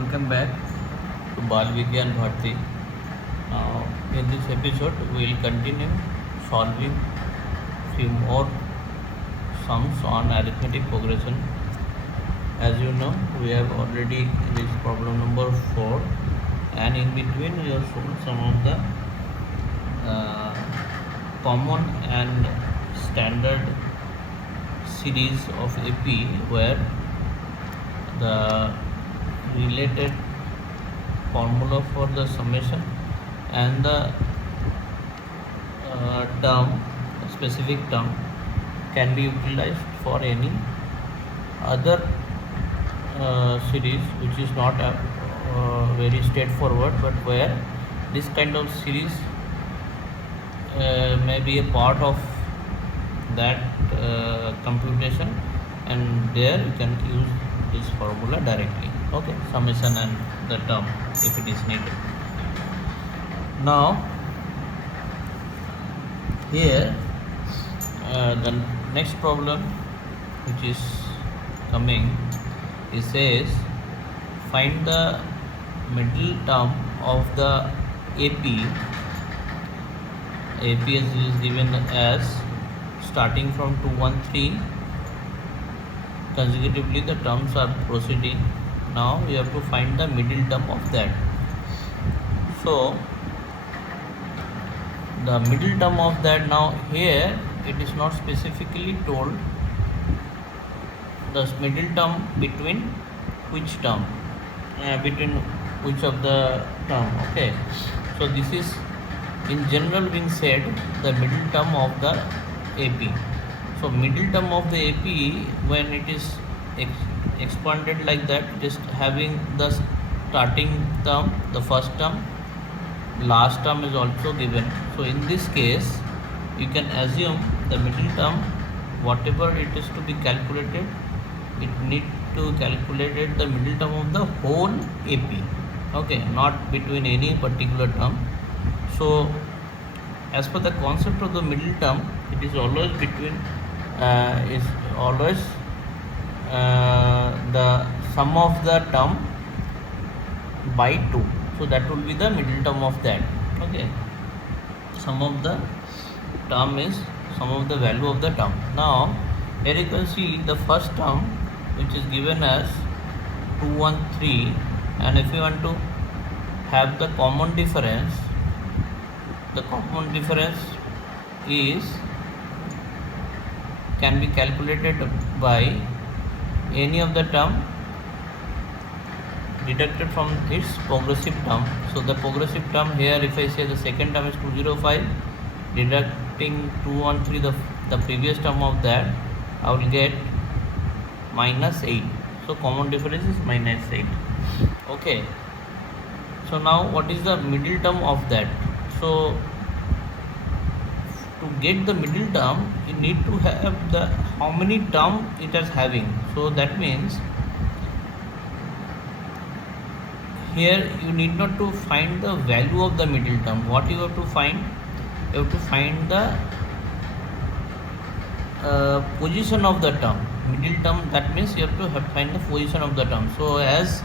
Welcome back to Bal Vigyan Bharti. Now, in this episode, we will continue solving few more sums on arithmetic progression. As you know, we have already reached problem number 4, and in between we have shown some of the common and standard series of AP where the related formula for the summation and the specific term can be utilized for any other series which is not very straightforward, but where this kind of series may be a part of that computation, and there you can use this formula directly. Okay, summation and the term if it is needed. Now here the next problem which is coming, it says find the middle term of the AP. AP is given as starting from 213 consecutively the terms are proceeding. Now we have to find the middle term of that. So the middle term of that, now here it is not specifically told the middle term between which term, between which of the term. Okay, so this is in general being said the middle term of the AP. So middle term of the AP, when it is expanded like that, just having the starting term, the first term, last term is also given. So in this case you can assume the middle term, whatever it is to be calculated, it need to calculate the middle term of the whole AP. Okay, not between any particular term. So as per the concept of the middle term, it is always between the sum of the term by 2. So that will be the middle term of that. Okay, sum of the term is sum of the value of the term. Now here you can see the first term which is given as 213, and if you want to have the common difference, the common difference is can be calculated by any of the term deducted from its progressive term. So the progressive term here, if I say the second term is 205, deducting 213 the previous term of that, I will get minus 8. So common difference is minus 8. Okay, so now what is the middle term of that? So to get the middle term, you need to have the how many term it is having. So that means here you need not to find the value of the middle term. What you have to find? You have to find the position of the term. Middle term, that means you have to find the position of the term. So as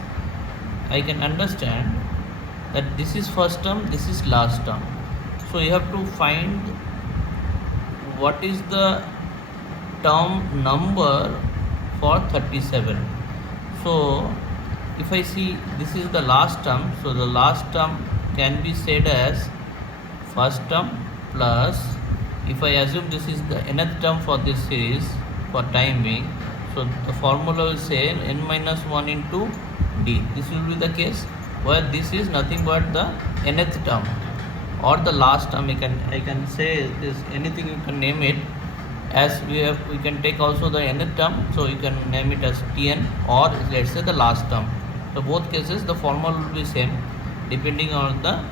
I can understand that this is first term, this is last term. So you have to find what is the term number for 37. So if I see this is the last term, so the last term can be said as first term plus, if I assume this is the nth term for this series for time being, so the formula will say n minus 1 into d. This will be the case where this is nothing but the nth term or the last term. I can say this, anything you can name it, as we can take also the nth term, so you can name it as tn, or let's say the last term. So both cases the formula will be same depending on the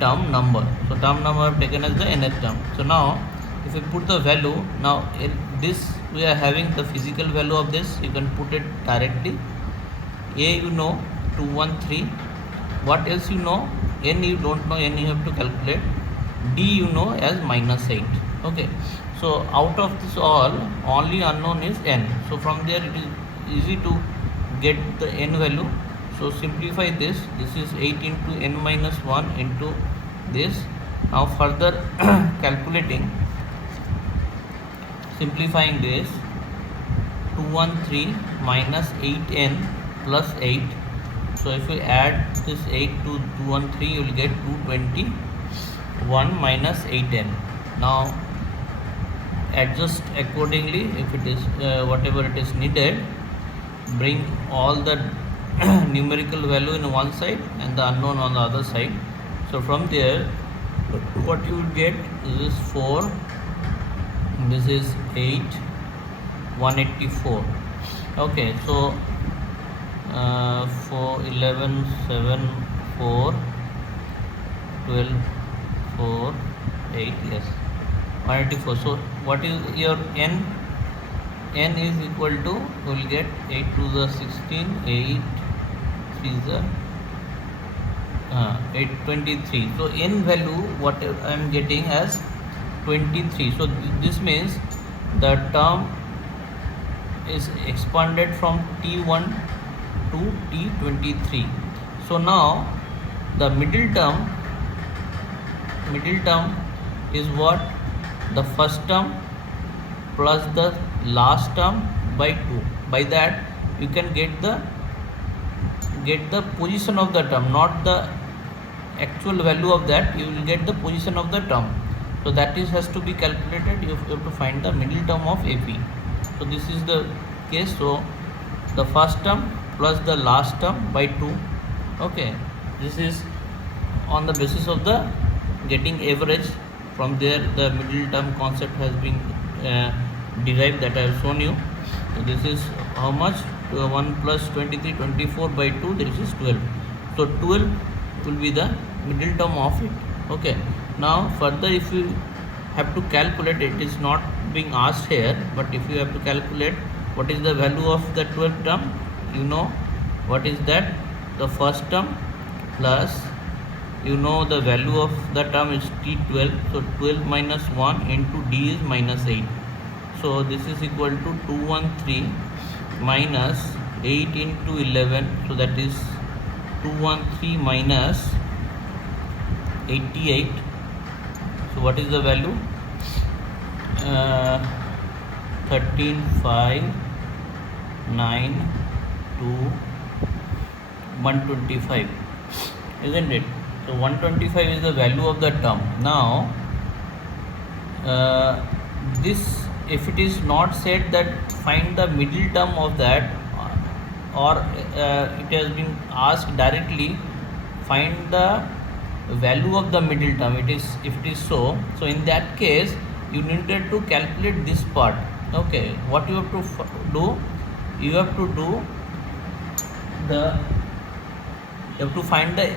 term number. So term number I have taken as the nth term. So now if we put the value, now in this we are having the physical value of this, you can put it directly. A you know 213, what else you know? N you don't know, n you have to calculate. D you know as minus 8. Okay, so out of this all, only unknown is n. So from there it is easy to get the n value. So simplify this. This is 8 into n minus 1 into this. Now further calculating, simplifying this, 213 minus 8n plus 8. So if we add this 8 to 213, you will get 221 minus 8n. Now adjust accordingly if it is whatever it is needed. Bring all the numerical value in one side and the unknown on the other side. So from there, what you will get is 4, this is 8, 184. Okay, so 4, 11, 7, 4, 12, 4, 8, yes, 184. So what is your n? N is equal to, we will get 8 to the 16, 8 3 the 823. So n value what I am getting as 23. So this means the term is expanded from T1 to T23. So now the middle term is what? The first term plus the last term by 2. By that you can get the position of the term, not the actual value of that. You will get the position of the term. So that is has to be calculated. You have to find the middle term of AP. So this is the case. So the first term plus the last term by 2. Okay, this is on the basis of the getting average. From there the middle term concept has been derived, that I have shown you. So this is how much? 1 plus 23, 24 by 2, this is 12. So 12 will be the middle term of it. Okay, now further if you have to calculate, it is not being asked here, but if you have to calculate what is the value of the 12th term, you know what is that? The first term plus, you know, the value of the term is T12. So 12 minus 1 into D is minus 8. So this is equal to 213 minus 8 into 11. So that is 213 minus 88. So what is the value? 13,592 125, isn't it? So 125 is the value of the term. Now this, if it is not said that find the middle term of that, or it has been asked directly find the value of the middle term, it is, if it is so in that case you needed to calculate this part. Okay, what you have to do, you have to find the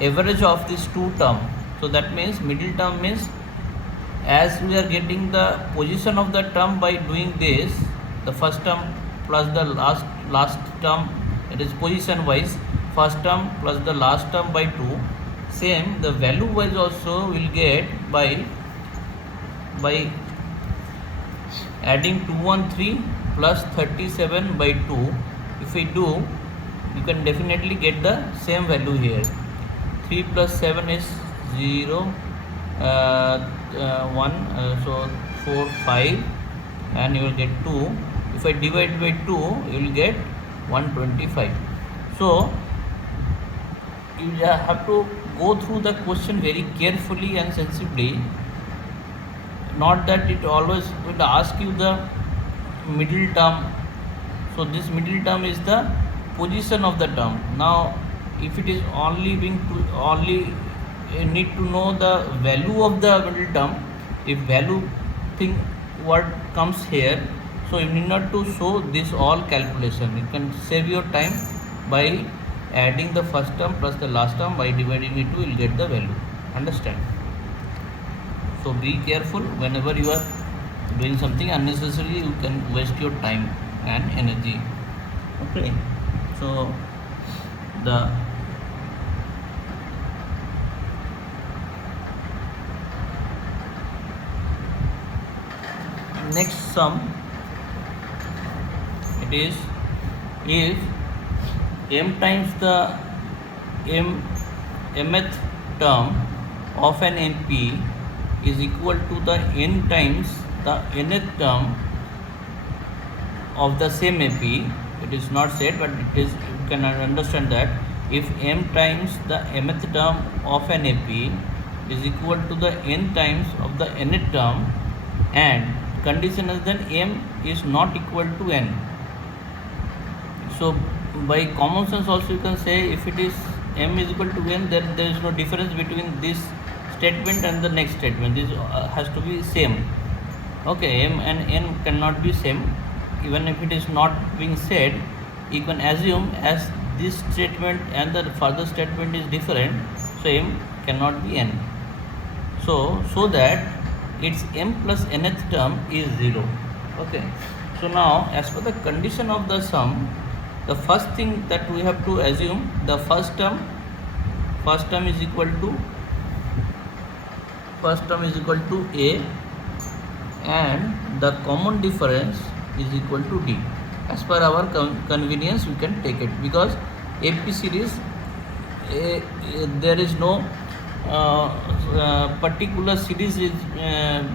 average of these two terms. So that means middle term means, as we are getting the position of the term by doing this, the first term plus the last term, it is position wise, first term plus the last term by 2. Same the value wise also will get by adding 213 plus 37 by 2. If we do, you can definitely get the same value here. 3 plus 7 is 0, 1, so 4, 5, and you will get 2. If I divide by 2, you will get 125. So you have to go through the question very carefully and sensibly. Not that it always will ask you the middle term. So this middle term is the position of the term. Now if it is only you need to know the value of the middle term. If value thing what comes here, so you need not to show this all calculation. You can save your time by adding the first term plus the last term, by dividing it, you will get the value. Understand? So be careful whenever you are doing something unnecessarily, you can waste your time and energy. Okay, so the next sum, it is if m times the mth term of an MP is equal to the n times the nth term of the same MP. It is not said, but it is, you can understand that if m times the mth term of an AP is equal to the n times of the nth term, and condition is then m is not equal to n. So by common sense also you can say, if it is m is equal to n, then there is no difference between this statement and the next statement. This has to be same. Okay, m and n cannot be same. Even if it is not being said, you can assume as this statement and the further statement is different, so m cannot be n. So that its m plus nth term is 0. Okay, so now as per the condition of the sum, the first thing that we have to assume, the first term is equal to a, and the common difference is equal to d. As per our convenience we can take it, because AP series there is no particular series is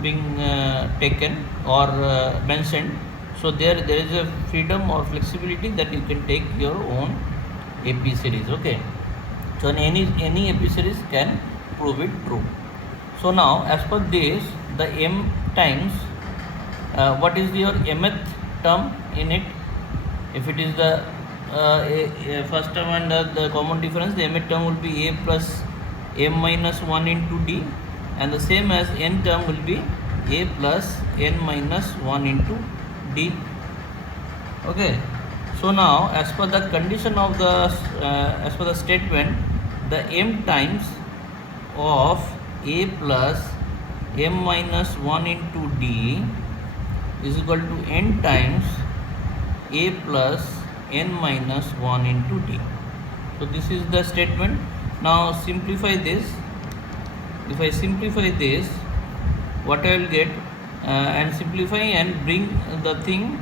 being taken or mentioned. So there is a freedom or flexibility that you can take your own AP series. Okay, so any AP series can prove it true. So now as per this, the m times what is your mth term in it? If it is the first term and the common difference, the mth term will be a plus m minus 1 into d, and the same as n term will be a plus n minus 1 into d. Okay, so now as per the condition of the as per the statement, the m times of a plus m minus 1 into d is equal to n times a plus n minus 1 into d. So this is the statement. Now simplify this. If I simplify this, what I will get, and simplify and bring the thing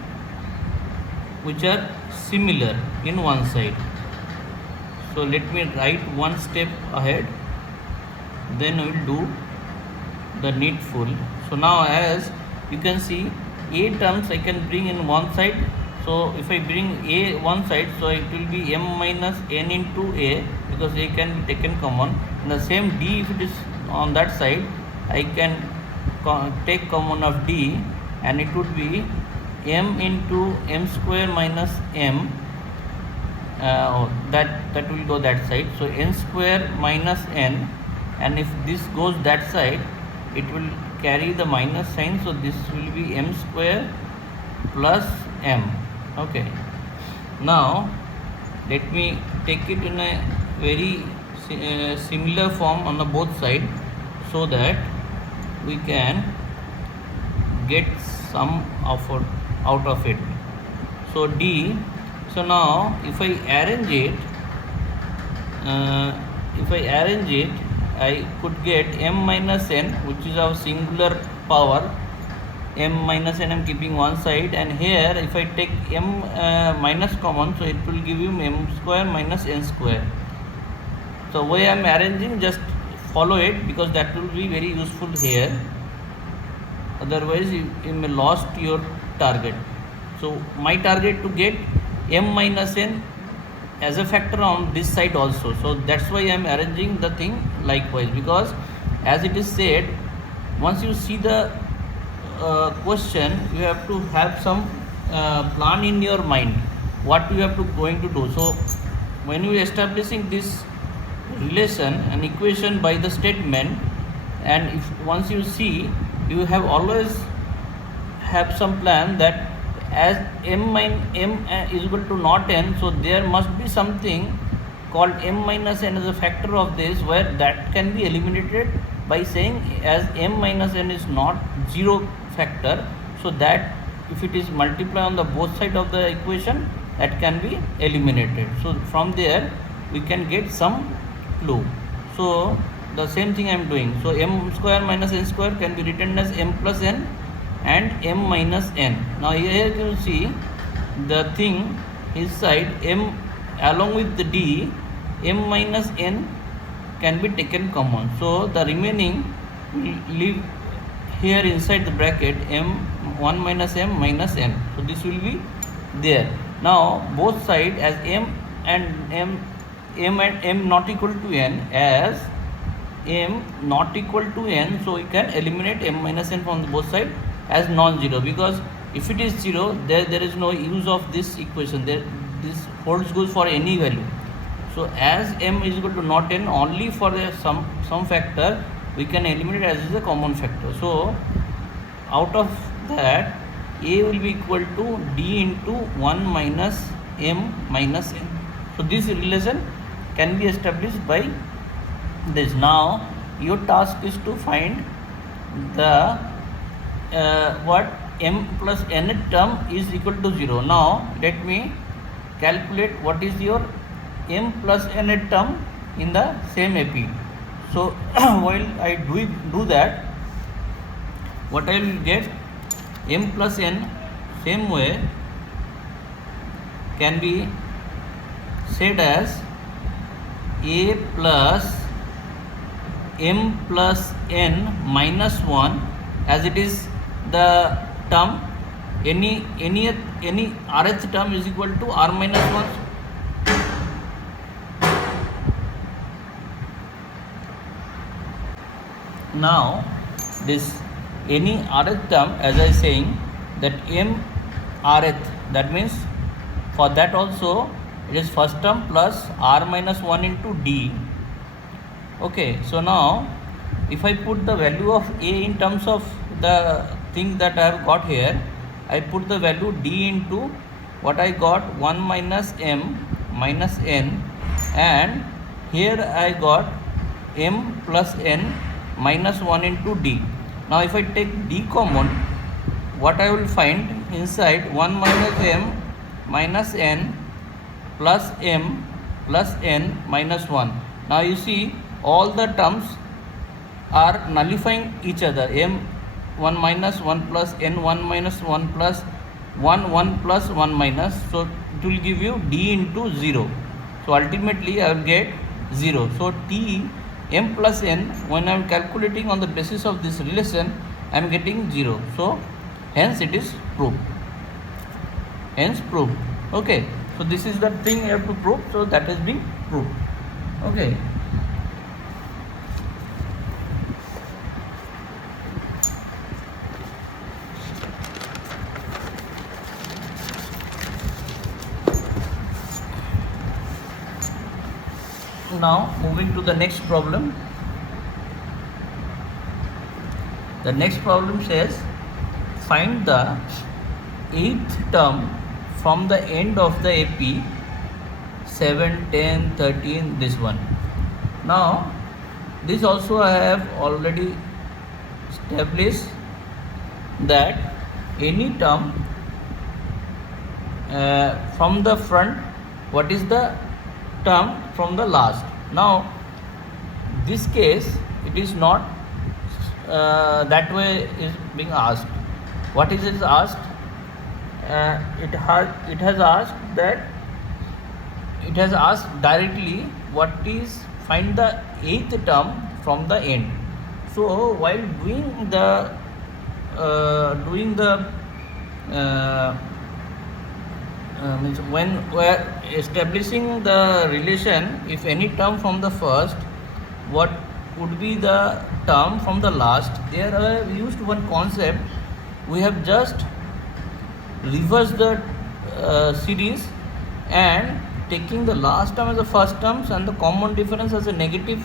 which are similar in one side. So let me write one step ahead, then I will do the needful. So now as you can see, a terms I can bring in one side. So if I bring a one side, so it will be m minus n into a, because a can be taken common. And the same d, if it is on that side, I can take common of d, and it would be m into m square minus m, that will go that side. So n square minus n, and if this goes that side, it will carry the minus sign, so this will be m square plus m. Okay, now let me take it in a very similar form on the both sides, so that we can get some out of it. So d, so now if I arrange it, I could get m minus n, which is our singular power. M minus n I'm keeping one side, and here if I take m minus common, so it will give you m square minus n square. So way I am arranging, just follow it, because that will be very useful here. Otherwise you may lost your target. So my target to get m minus n as a factor on this side also. So that's why I am arranging the thing likewise, because as it is said, once you see the question, you have to have some plan in your mind what you have to going to do. So when you establishing this relation and equation by the statement, and if once you see, you have always have some plan that as m is equal to not n, so there must be something called m minus n as a factor of this, where that can be eliminated by saying as m minus n is not 0 factor, so that if it is multiplied on the both side of the equation, that can be eliminated. So from there we can get some clue. So the same thing I am doing. So m square minus n square can be written as m plus n and m minus n. Now here you see the thing inside m along with the d, m minus n can be taken common. So the remaining will leave here inside the bracket m1 minus m minus n. So this will be there. Now both sides as m and m not equal to n, as m not equal to n, so we can eliminate m minus n from both sides as non-zero, because if it is 0, there is no use of this equation. This holds good for any value. So as m is equal to not n, only for some factor we can eliminate as is a common factor. So out of that, a will be equal to d into 1 minus m minus n. So this relation can be established by this. Now your task is to find the what m plus n term is equal to 0. Now let me calculate what is your m plus n term in the same AP. So while I do that, what I will get, m plus n same way can be said as a plus m plus n minus 1, as it is the term, any rth term is equal to r minus 1. Now this any rth term, as I saying that m rth, that means for that also it is first term plus r minus 1 into d. Okay, so now if I put the value of a in terms of the thing that I have got here, I put the value d into what I got 1 minus m minus n, and here I got m plus n minus 1 into d. Now if I take d common, what I will find inside 1 minus m minus n plus m plus n minus 1. Now you see all the terms are nullifying each other. m 1 minus 1 plus n 1 minus 1 plus 1 1 plus 1 minus, so it will give you d into 0. So ultimately I will get 0. So t m plus n, when I am calculating on the basis of this relation, I am getting 0. So hence it is proved. Okay, so this is the thing you have to prove. So that has been proved. Okay. Now moving to the next problem. The next problem says find the 8th term from the end of the AP 7, 10, 13, this one. Now this also I have already established that any term from the front, what is the term from the last. Now this case it is not that way is being asked. What is it asked? It has asked directly what is, find the 8th term from the end. So while doing the when we are establishing the relation, if any term from the first, what would be the term from the last, there I have used one concept. We have just reversed the series and taking the last term as the first terms and the common difference as a negative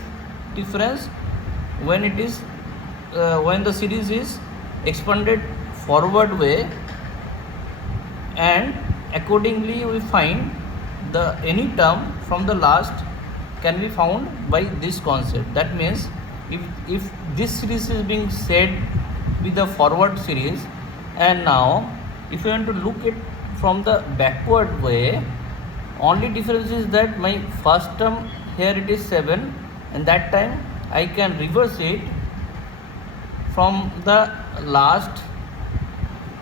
difference when it is when the series is expanded forward way, and accordingly we find the any term from the last can be found by this concept. That means if this series is being said with the forward series, and now if you want to look it from the backward way, only difference is that my first term here it is 7, and that time I can reverse it from the last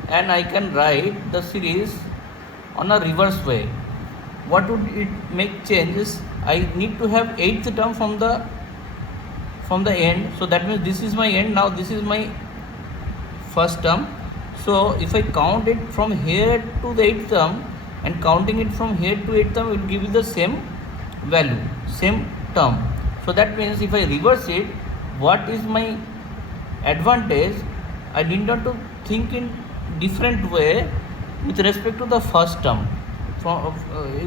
and I can write the series on a reverse way. what would it make changes? I need to have 8th term from the end. So that means this is my end. Now this is my first term. So if I count it from here to the 8th term and counting it from here to 8th term, it will give you the same value, same term. So that means if I reverse it, what is my advantage? I need not to think in different way with respect to the first term,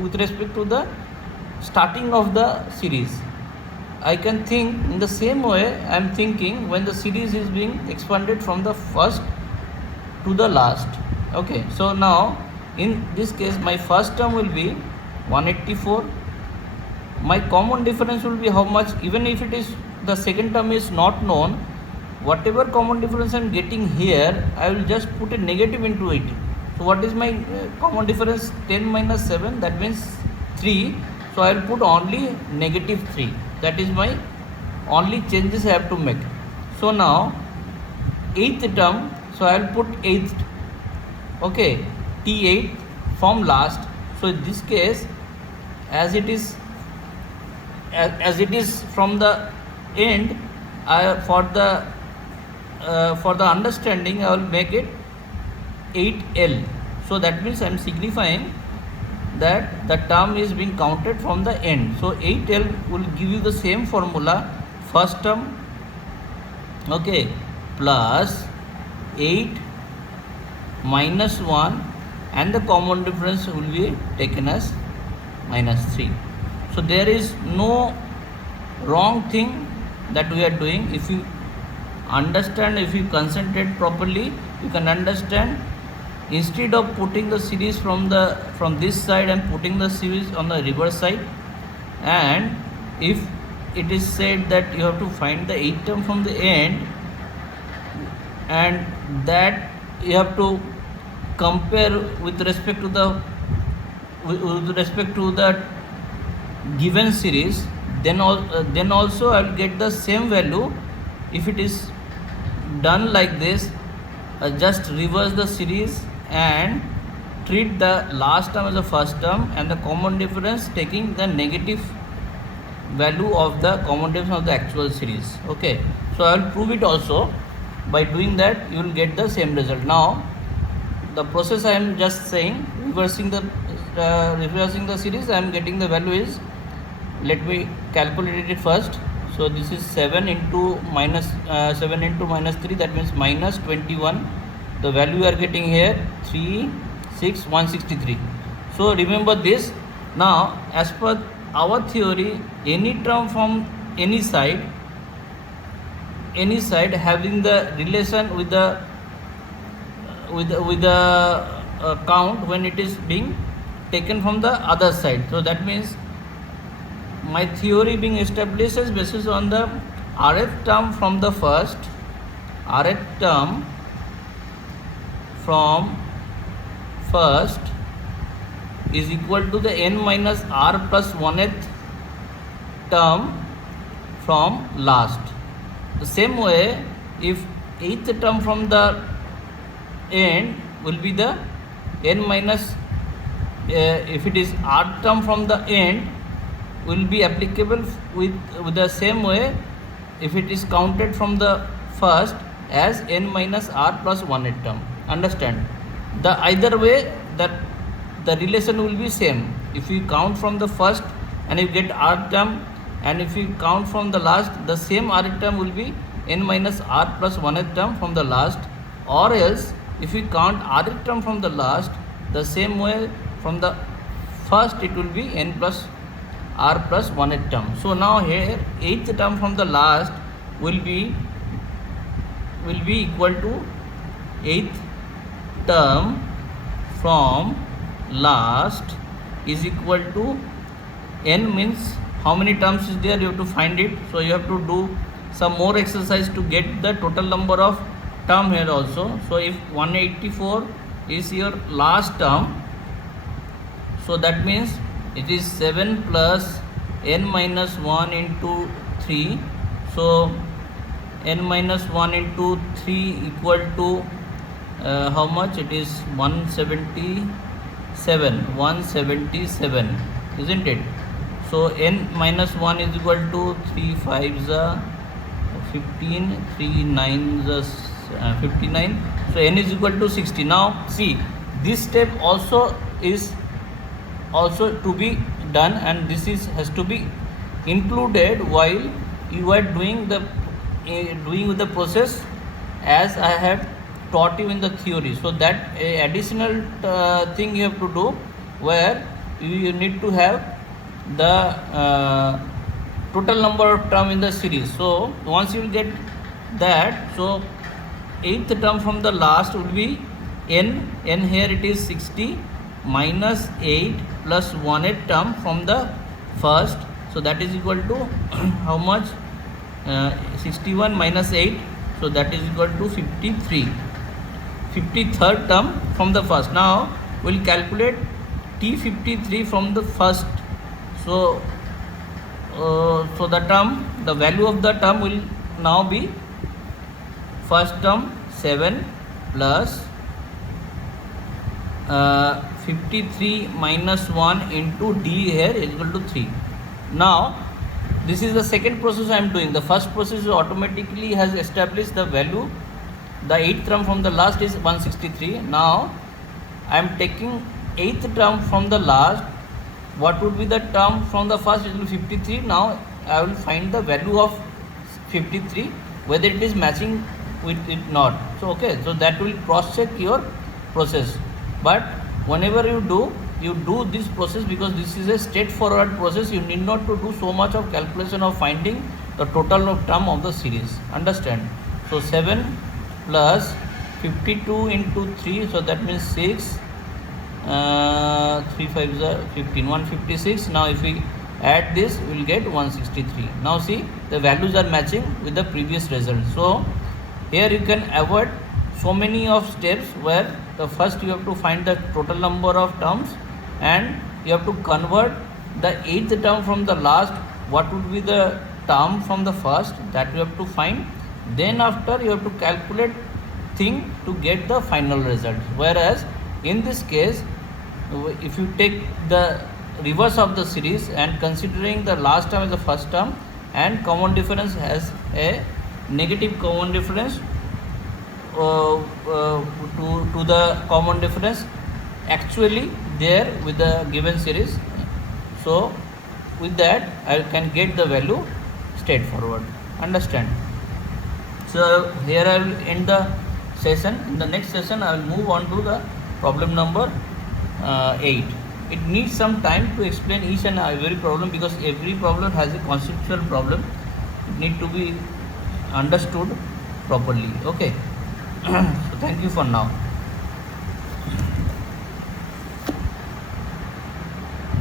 with respect to the starting of the series. I can think in the same way I am thinking when the series is being expanded from the first to the last. Okay, so now in this case my first term will be 184. My common difference will be how much? Even if it is the second term is not known, whatever common difference I am getting here, I will just put a negative into it. So what is my common difference? 10 minus 7, that means 3. So I will put only negative 3. That is my only changes I have to make. So now 8th term, so I will put 8th. Okay, T8 from last. So in this case, as it is from the end, for the understanding I will make it 8L. So that means I am signifying that the term is being counted from the end. So 8L will give you the same formula, first term, okay, plus 8 minus 1, and the common difference will be taken as minus 3. So there is no wrong thing that we are doing. If you understand, if you concentrate properly, you can understand. Instead of putting the series from this side and putting the series on the reverse side, and if it is said that you have to find the 8th term from the end, and that you have to compare with respect to the given series, then also I will get the same value. If it is done like this, just reverse the series and treat the last term as the first term, and the common difference taking the negative value of the common difference of the actual series. Okay, so I will prove it also. By doing that, you will get the same result. Now the process I am just saying, reversing the series, I am getting the value is, let me calculate it first. So this is 7 into minus 3, that means minus 21. The value you are getting here 163. So remember this. Now as per our theory, any term from any side having the relation with the count when it is being taken from the other side. So that means my theory being established is basis on the rth term from the first, rth term from first is equal to the n minus r plus 1th term from last. The same way, if 8th term from the end will be the n minus, if it is r term from the end, will be applicable with the same way if it is counted from the first as n minus r plus 1th term. Understand? The either way that the relation will be same. If you count from the first and you get r term, and if you count from the last, the same r term will be n minus r plus 1th term from the last. Or else if you count r term from the last, the same way from the first it will be n plus r plus 1th term. So now here 8th term from the last will be equal to 8th term from last is equal to n, means how many terms is there, you have to find it. So you have to do some more exercise to get the total number of term here also. So if 184 is your last term, so that means it is 7 plus n minus 1 into 3. So n minus 1 into 3 equal to how much? It is 176 7, 177, isn't it? So n minus 1 is equal to 3 5s are 15, 3 9s are 59. So n is equal to 60. Now see, this step also is also to be done, and this is has to be included while you are doing the process as I have taught you in the theory. So that additional thing you have to do, where you need to have the total number of term in the series. So once you will get that, so 8th term from the last will be n here it is 60 minus 8 plus 1th term from the first, so that is equal to how much? 61 minus 8, so that is equal to 53. 53rd term from the first. Now we'll calculate T53 from the first. So the value of the term will now be first term 7 plus 53 minus 1 into D here is equal to 3. Now this is the second process I am doing. The first process automatically has established the value. The 8th term from the last is 163. Now I am taking 8th term from the last. What would be the term from the first? It will be 53. Now I will find the value of 53, whether it is matching with it not. So okay, so that will cross check your process. But whenever you do this process, because this is a straightforward process, you need not to do so much of calculation of finding the total of term of the series. Understand? So 7 plus 52 into 3, so that means 6, 3 5s are 15, 156. Now if we add this, we will get 163. Now see, the values are matching with the previous result. So here you can avoid so many of steps, where the first you have to find the total number of terms, and you have to convert the 8th term from the last. What would be the term from the first, that you have to find. Then after you have to calculate thing to get the final result. Whereas in this case, if you take the reverse of the series and considering the last term as the first term, and common difference has a negative common difference to the common difference actually there with the given series. So with that I can get the value straightforward. Understand? So here I will end the session. In the next session I will move on to the problem number 8. It needs some time to explain each and every problem, because every problem has a conceptual problem. It need to be understood properly. Okay. So thank you for now.